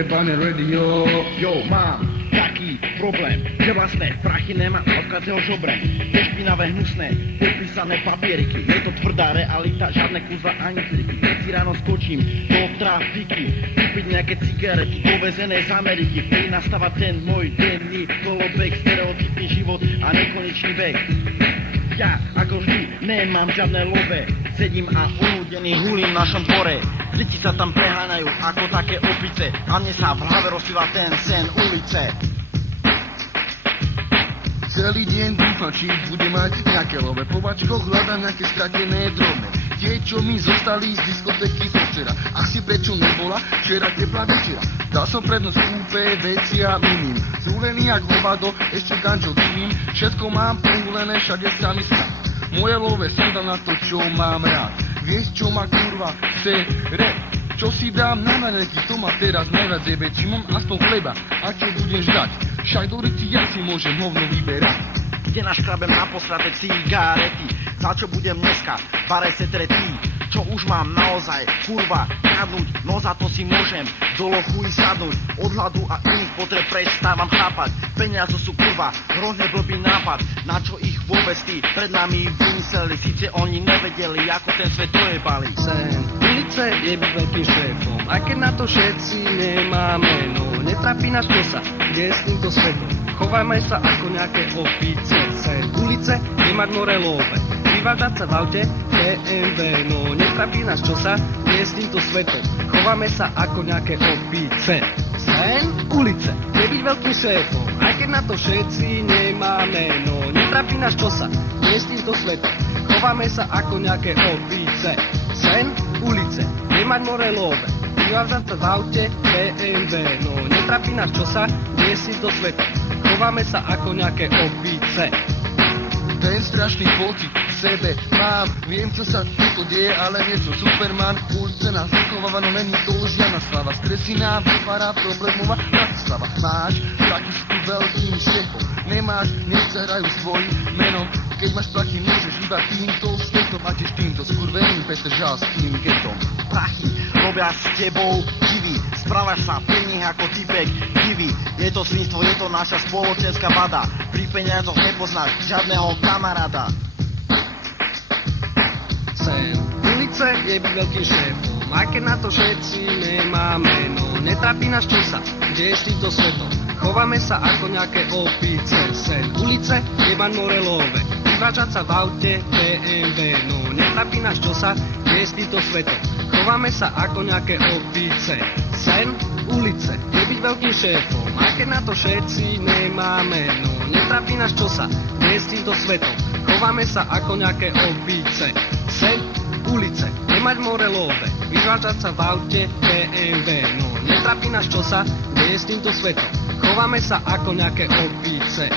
Jebane radio. Jo, mám taký problém, že vlastné prachy nemám, odkiaľ ho žobrem. Je špinavé, hnusné, popísané papieriky. Je to tvrdá realita, žiadne kúzla ani triky. Keď si ráno skočím do trafiky, kúpiť nejaké cigarety, dovezené z Ameriky. Keď nastáva ten môj denný kolobek, stereotypný život a nekonečný vek. Ja, ako vždy, nemám žiadne love. Sedím a unudený hulím v našom dvore. Deti sa tam preháňajú ako také opice a mne sa v hlave rozsýva ten sen ulice. Celý deň dúfam, či bude mať nejaké love. Po bačkoch hľadám nejaké stratené drobné. Tie, čo mi zostali z diskotéky zo včera. Asi prečo nebola včera teplá večera. Dal som prednosť kúpe, veci a miním. Zúlený jak hovado, ešte gančo divím. Všetko mám pohulené, všade sa mi ská. Moje love som dal na to, čo mám rád. Vieš, čo ma kurva chce rap? Čo si dám na naneky, to ma teraz najviac jebe. Či mám aspoň chleba, a čo budeš dať? Však do ryci ja si môžem hovno vyberať. Kde naškrabem na postrate cigarety. Za čo budem dneska bare setretý? Čo už mám naozaj, kurva, kradnúť? No za to si môžem do lochu i sadnúť. Od hladu a iných potreb prestávam chápať. Peniaze sú kurva, hrozne blbý nápad. Na čo ich vôbec tí pred nami vymysleli? Síce oni nevedeli, ako ten svet dojebali. Sen ulice je byť veľkým šéfom, aj keď na to všetci nemáme. No netrapí nás kosa, kde je s týmto svetom. Chovajme sa ako nejaké opice. Sen ulice je mať more love, vyvážať sa v aute BMW. No netrapí nás čosa, kde je s týmto svetom. Chováme sa ako nejaké opice. Sen ulice je byť veľkým šéfom, aj keď na to všetci nemáme. No netrapí nás čosa, kde je s týmto svetom. Chováme sa ako nejaké opice. Sen ulice je mať more love, vyvážať sa v aute BMW. No netrapí nás čosa, kde je s týmto svetom. Chováme sa ako nejaké opice. Ten strašný pocit v sebe mám. Viem, čo sa tu deje, ale nie som Superman. Ulice nás vychováva, no není to žiadna slava. Stresy nám vypadá problémová nadstava. Máš taký s veľkým šéfom. Nemáš, nech sa hrajú svojím menom. Keď máš prachy, môžeš iba týmto svetom. A tiež týmto skurveným petržalským getom. Prachy robia s tebou divy. Správaš sa pri nich ako typek divy. Je to svinstvo, je to naša spoločenská vada. Pri peniazoch nepoznáš žiadneho kamaráda. Sen ulice je byť veľkým šéfom, aj keď na to všetci nemáme. No netrapí nás čosa, kde je s týmto svetom. Chováme sa ako nejaké opice. Sen ulice je mať more love, vyvážať sa v aute BMW. No netrapí nás čosa, kde je s týmto svetom. Chováme sa ako nejaké opice. Sen ulice je byť veľkým šéfom, aj keď na to všetci nemáme. No netrapí nás čosa, kde je s týmto svetom. Chováme sa ako nejaké opice. Sen ulice je mať more love, vyvážať sa v aute BMW. No netrapí nás čosa, kde je s týmto svetom. Chováme sa ako nejaké opice.